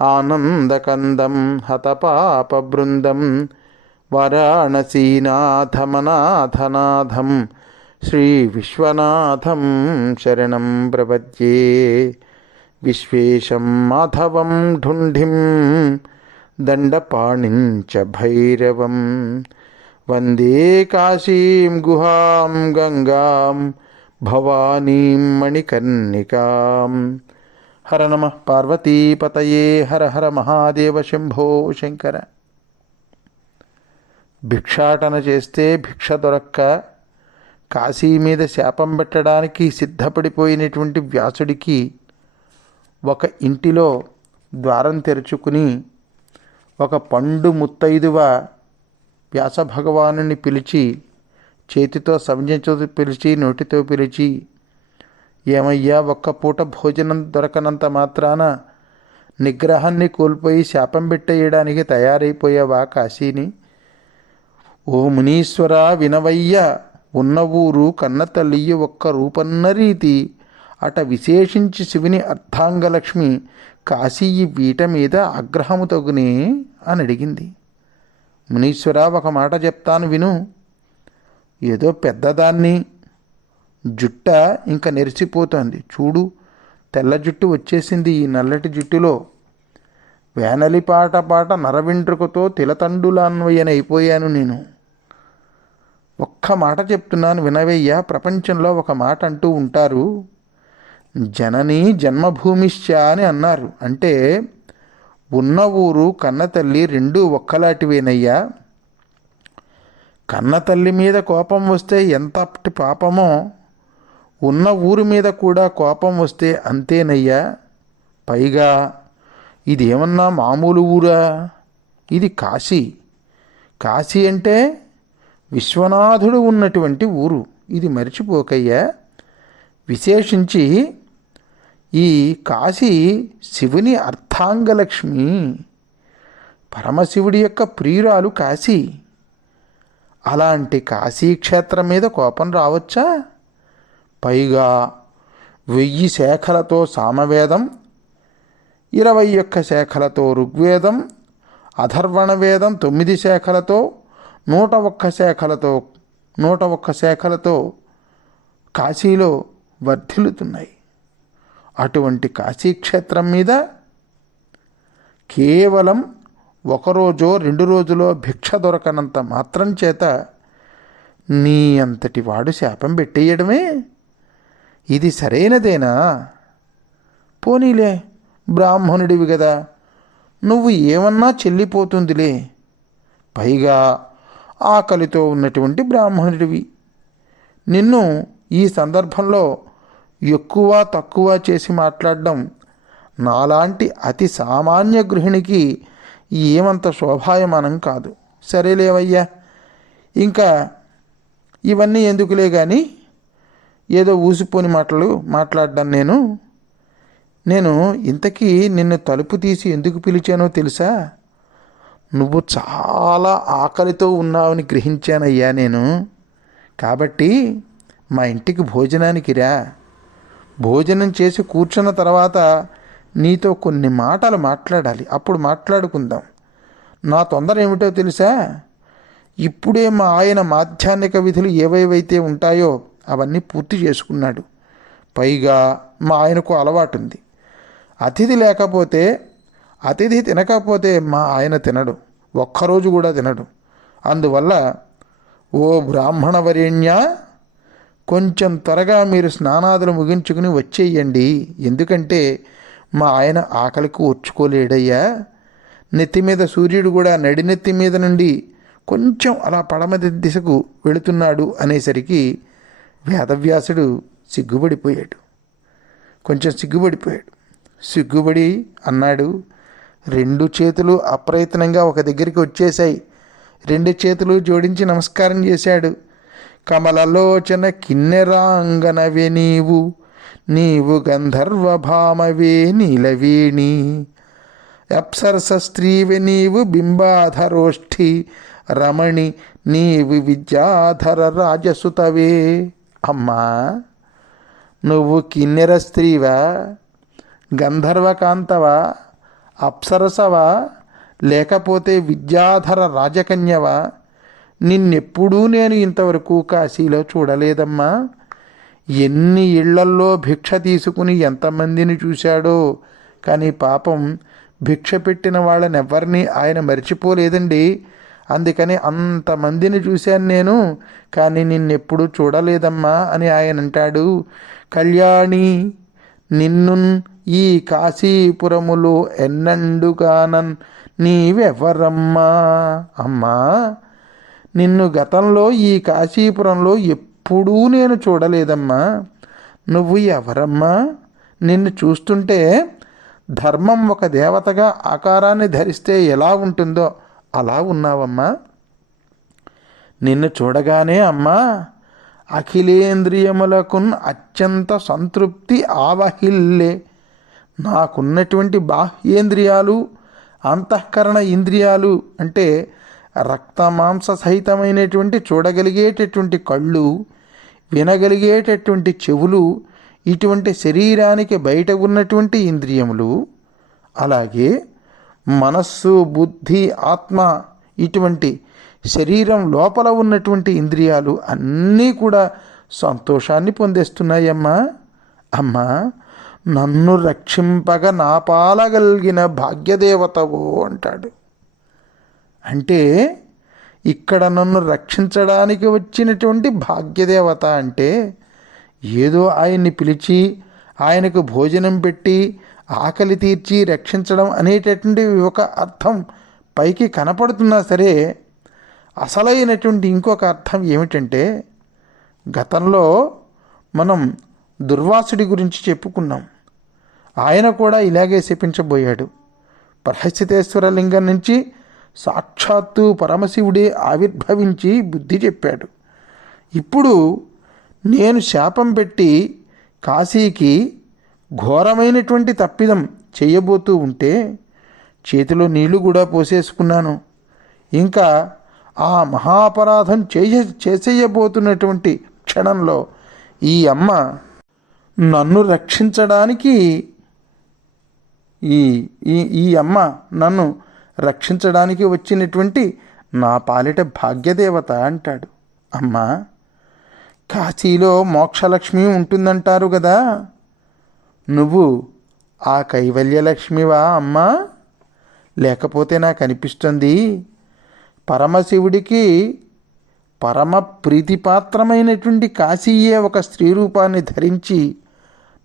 ఆనందకందం హతపాపబృందం వారాణసీనాథమనాథనాథం శ్రీవిశ్వనాథం శరణం ప్రపద్యే విశ్వేశం మాధవం ఢుంఢిం దండపాణిం చ భైరవం. వందే కాశీం గుహాం గంగాం భవానీం మణికర్ణికాం. హర నమ పార్వతీపతయే హర హర మహాదేవ శంభో శంకర. భిక్షాటన చేస్తే భిక్ష దొరక్క కాశీ మీద శాపం పెట్టడానికి సిద్ధపడిపోయినటువంటి వ్యాసుడికి ఒక ఇంటిలో ద్వారం తెరుచుకుని ఒక పండు ముత్తైదువ వ్యాసభగవాను పిలిచి చేతితో సంజంతో పిలిచి నోటితో పిలిచి ఏమయ్యా ఒక్క పూట భోజనం దొరకనంత మాత్రాన? నిగ్రహాన్ని కోల్పోయి శాపం పెట్టేయడానికి తయారైపోయావా కాశీని? ఓ మునీశ్వర వినవయ్య ఉన్న ఊరు కన్న ఒక్క రూపన్న రీతి. అట విశేషించి శివుని అర్ధాంగలక్ష్మి కాశీ వీట మీద ఆగ్రహము తగునే అని అడిగింది. మునీశ్వర ఒక మాట చెప్తాను విను. ఏదో పెద్దదాన్ని జుట్ట ఇంకా నెరిసిపోతోంది. చూడు తెల్ల జుట్టు వచ్చేసింది ఈ నల్లటి జుట్టులో. వేనలి పాట పాట నరవింట్రుకతో తిలతండులాన్వయనైపోయాను నేను. ఒక్క మాట చెప్తున్నాను వినవయ్య ప్రపంచంలో ఒక మాట అంటూ ఉంటారు. జనని జన్మభూమిశ్చ అని అన్నారు. అంటే ఉన్న ఊరు కన్నతల్లి రెండూ ఒక్కలాంటివేనయ్యా. కన్న తల్లి మీద కోపం వస్తే ఎంతటి పాపమో. ఉన్న ఊరి మీద కూడా కోపం వస్తే అంతేనయ్యా. పైగా ఇదేమన్నా మామూలు ఊరా? ఇది కాశీ. కాశీ అంటే విశ్వనాథుడు ఉన్నటువంటి ఊరు. ఇది మర్చిపోకయ్యా. విశేషించి ఈ కాశీ శివుని అర్థాంగలక్ష్మి పరమశివుడి యొక్క ప్రియురాలు కాశీ. అలాంటి కాశీ క్షేత్రం మీద కోపం రావచ్చా? పైగా వెయ్యి శాఖలతో సామవేదం ఇరవై ఒక్క శాఖలతో ఋగ్వేదం అధర్వణ వేదం తొమ్మిది శాఖలతో నూట ఒక్క శాఖలతో నూట ఒక్క శాఖలతో కాశీలో వర్ధిల్లుతున్నాయి. అటువంటి కాశీక్షేత్రం మీద కేవలం ఒకరోజో రెండు రోజులో భిక్ష దొరకనంత మాత్రం చేత నీ అంతటి వాడు శాపం పెట్టేయడమే ఇది సరైనదేనా? పోనీలే బ్రాహ్మణుడివి కదా నువ్వు ఏమన్నా చెల్లిపోతుందిలే. పైగా ఆకలితో ఉన్నటువంటి బ్రాహ్మణుడివి. నిన్ను ఈ సందర్భంలో ఎక్కువ తక్కువ చేసి మాట్లాడడం నాలాంటి అతి సామాన్య గృహిణికి ఏమంత శోభాయమానం కాదు. సరేలేవయ్యా ఇంకా ఇవన్నీ ఎందుకులే కానీ ఏదో ఊసిపోని మాటలు మాట్లాడ్డాను నేను. నేను ఇంతకీ నిన్ను తలుపు తీసి ఎందుకు పిలిచానో తెలుసా? నువ్వు చాలా ఆకలితో ఉన్నావని గ్రహించానయ్యా నేను. కాబట్టి మా ఇంటికి భోజనానికి రా. భోజనం చేసి కూర్చున్న తర్వాత నీతో కొన్ని మాటలు మాట్లాడాలి. అప్పుడు మాట్లాడుకుందాం. నా తొందర ఏమిటో తెలుసా? ఇప్పుడే మా ఆయన మాధ్యాన్నిక విధులు ఏవేవైతే ఉంటాయో అవన్నీ పూర్తి చేసుకున్నాడు. పైగా మా ఆయనకు అలవాటు ఉంది అతిథి లేకపోతే అతిథి తినకపోతే మా ఆయన తినడు. ఒక్కరోజు కూడా తినడు. అందువల్ల ఓ బ్రాహ్మణ వరేణ్య కొంచెం త్వరగా మీరు స్నానాదులు ముగించుకుని వచ్చేయండి. ఎందుకంటే మా ఆయన ఆకలికి ఓర్చుకోలేడయ్యా నెత్తి మీద సూర్యుడు కూడా నడినెత్తి మీద నుండి కొంచెం అలా పడమది దిశకు వెళుతున్నాడు అనేసరికి వేదవ్యాసుడు సిగ్గుపడిపోయాడు. కొంచెం సిగ్గుపడిపోయాడు. సిగ్గుపడి అన్నాడు రెండు చేతులు అప్రయత్నంగా ఒక దగ్గరికి వచ్చేశాయి. రెండు చేతులు జోడించి నమస్కారం చేశాడు. కమలలోచన కిన్నెరాంగనవే నీవు నీవు గంధర్వభామవే నీలవేణి. అప్సరస స్త్రీవి నీవు బింబాధరోష్ఠి రమణి నీవు విద్యాధర రాజసుతవే. అమ్మా నువ్వు కిన్నెర స్త్రీవా గంధర్వకాంతవా అప్సరసవా లేకపోతే విద్యాధర రాజకన్యవా? నిన్నెప్పుడూ నేను ఇంతవరకు కాశీలో చూడలేదమ్మా. ఎన్ని ఇళ్ళల్లో భిక్ష తీసుకుని ఎంతమందిని చూశాడో. కానీ పాపం భిక్ష పెట్టిన వాళ్ళని ఆయన మర్చిపోలేదండి. అందుకని అంతమందిని చూశాను నేను కానీ నిన్నెప్పుడు చూడలేదమ్మా అని ఆయన అంటాడు. కళ్యాణి నిన్ను ఈ కాశీపురములో ఎన్నండుగానన్ నీవెవరమ్మా? అమ్మా నిన్ను గతంలో ఈ కాశీపురంలో ఎప్పుడూ నేను చూడలేదమ్మా. నువ్వు ఎవరమ్మా? నిన్ను చూస్తుంటే ధర్మం ఒక దేవతగా ఆకారాన్ని ధరిస్తే ఎలా ఉంటుందో అలా ఉన్నావమ్మా? నిన్ను చూడగానే అమ్మా అఖిలేంద్రియములకు అత్యంత సంతృప్తి ఆవహిల్లే. నాకున్నటువంటి బాహ్యేంద్రియాలు అంతఃకరణ ఇంద్రియాలు అంటే రక్తమాంస సహితమైనటువంటి చూడగలిగేటటువంటి కళ్ళు వినగలిగేటటువంటి చెవులు ఇటువంటి శరీరానికి బయట ఉన్నటువంటి ఇంద్రియములు అలాగే మనస్సు బుద్ధి ఆత్మ ఇటువంటి శరీరం లోపల ఉన్నటువంటి ఇంద్రియాలు అన్నీ కూడా సంతోషాన్ని పొందేస్తున్నాయమ్మా. అమ్మా నన్ను రక్షింపగ నాపాలగలిగిన భాగ్యదేవతవో అంటాడు. అంటే ఇక్కడ నన్ను రక్షించడానికి వచ్చినటువంటి భాగ్యదేవత అంటే ఏదో ఆయన్ని పిలిచి ఆయనకు భోజనం పెట్టి ఆకలి తీర్చి రక్షించడం అనేటటువంటి ఒక అర్థం పైకి కనపడుతున్నా సరే అసలైనటువంటి ఇంకొక అర్థం ఏమిటంటే గతంలో మనం దుర్వాసుడి గురించి చెప్పుకున్నాం. ఆయన కూడా ఇలాగే శపించబోయాడు. లింగం నుంచి సాక్షాత్తు పరమశివుడే ఆవిర్భవించి బుద్ధి చెప్పాడు. ఇప్పుడు నేను శాపం పెట్టి కాశీకి ఘోరమైనటువంటి తప్పిదం చేయబోతూ ఉంటే చేతిలో నీళ్ళు కూడా పోసేసుకున్నాను. ఇంకా ఆ మహాపరాధం చేయ చేసేయబోతున్నటువంటి క్షణంలో ఈ అమ్మ నన్ను రక్షించడానికి ఈ ఈ ఈ అమ్మ నన్ను రక్షించడానికి వచ్చినటువంటి నా పాలిట భాగ్యదేవత అంటాడు. అమ్మా కాశీలో మోక్షలక్ష్మి ఉంటుందంటారు కదా నువ్వు ఆ కైవల్యలక్ష్మివా అమ్మా? లేకపోతే నాకు అనిపిస్తుంది పరమశివుడికి పరమ ప్రీతిపాత్రమైనటువంటి కాశీయే ఒక స్త్రీ రూపాన్ని ధరించి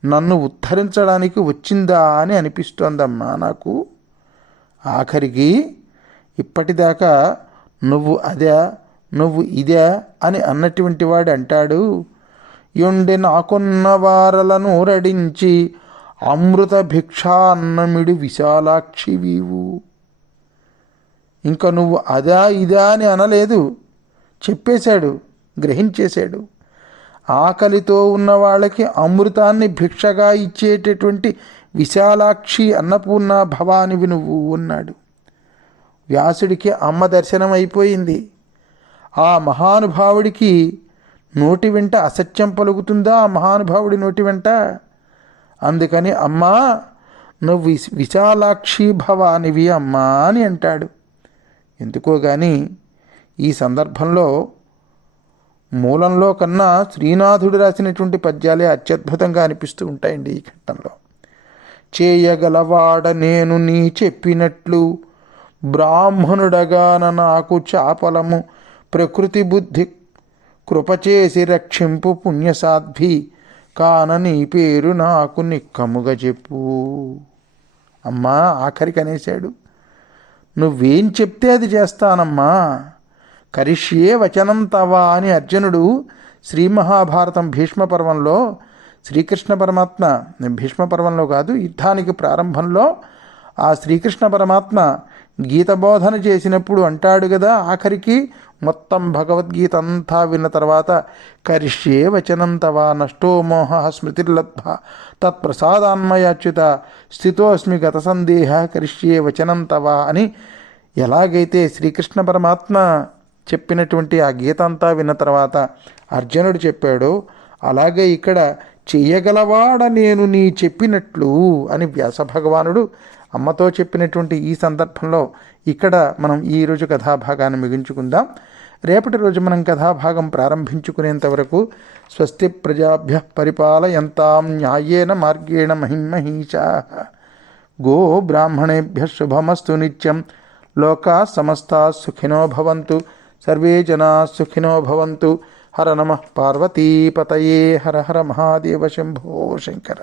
నన్ను ఉద్ధరించడానికి వచ్చిందా అని అనిపిస్తోందమ్మా నాకు. ఆఖరికి ఇప్పటిదాకా నువ్వు అదే నువ్వు ఇదే అని అన్నటువంటి వాడు అంటాడు. యొండి నాకున్న వారలను రడించి అమృత భిక్షా అన్నమిడు విశాలాక్షి వీవు. ఇంకా నువ్వు అదా ఇదా అని అనలేదు. చెప్పేశాడు గ్రహించేశాడు. ఆకలితో ఉన్న వాళ్ళకి అమృతాన్ని భిక్షగా ఇచ్చేటటువంటి విశాలాక్షి అన్నపూర్ణ భవానివి నువ్వు ఉన్నాడు వ్యాసుడికి అమ్మ దర్శనం అయిపోయింది ఆ మహానుభావుడికి నోటి వెంట అసత్యం పలుకుతుందా? ఆ మహానుభావుడి నోటి వెంట? అందుకని అమ్మా నువ్వు విశ- విశాలాక్షి భవానివి అమ్మా అని అంటాడు. ఎందుకో కానీ ఈ సందర్భంలో మూలంలో కన్నా శ్రీనాథుడు రాసినటువంటి పద్యాలే అత్యద్భుతంగా అనిపిస్తూ ఉంటాయండి ఈ ఘట్టంలో. చేయగలవాడ నేను నీ చెప్పినట్లు బ్రాహ్మణుడగాన నాకు చాపలము ప్రకృతి బుద్ధి కృపచేసి రక్షింపు పుణ్యసాధ్వి కానని పేరు నాకు నిక్కముగా చెప్పు. అమ్మా ఆఖరికి అనేశాడు నువ్వేం చెప్తే అది చేస్తానమ్మా. కరిష్యే వచనం తవా అని అర్జునుడు శ్రీ మహాభారతం భీష్మ పర్వంలో శ్రీకృష్ణ పరమాత్మ భీష్మ పర్వంలో కాదు యుద్ధానికి ప్రారంభంలో ఆ శ్రీకృష్ణ పరమాత్మ గీత బోధన చేసినప్పుడు అంటాడు కదా ఆఖరికి మొత్తం భగవద్గీత అంతా విన్న తర్వాత కరిష్యే వచనం తవా నష్టో మోహ స్మృతిర్లబ్ధ తత్ప్రసాదాన్మయాచ్యుత స్థితోస్మి గత సందేహ కరిష్యే వచనం తవా అని ఎలాగైతే శ్రీకృష్ణ పరమాత్మ చెప్పినటువంటి ఆ గీత అంతా విన్న తర్వాత అర్జునుడు చెప్పాడో అలాగే ఇక్కడ చెయ్యగలవాడ నేను నీ చెప్పినట్లు అని వ్యాస భగవానుడు అమ్మతో చెప్పినటువంటి ఈ సందర్భంలో ఇక్కడ మనం ఈరోజు కథాభాగాన్ని ముగించుకుందాం. రేపటి రోజు మనం కథాభాగం ప్రారంభించుకునేంత వరకు స్వస్తి ప్రజాభ్య పరిపాలయంతాం న్యాయేన మార్గేణ మహిమహీషా. గో బ్రాహ్మణేభ్య శుభమస్తు నిత్యం. లోకా సమస్తా సుఖినో భవంతు. సర్వే జనా సుఖినో భవంతు. హర నమ పార్వతీపతయే. హర హర మహాదేవ శంభో శంకర.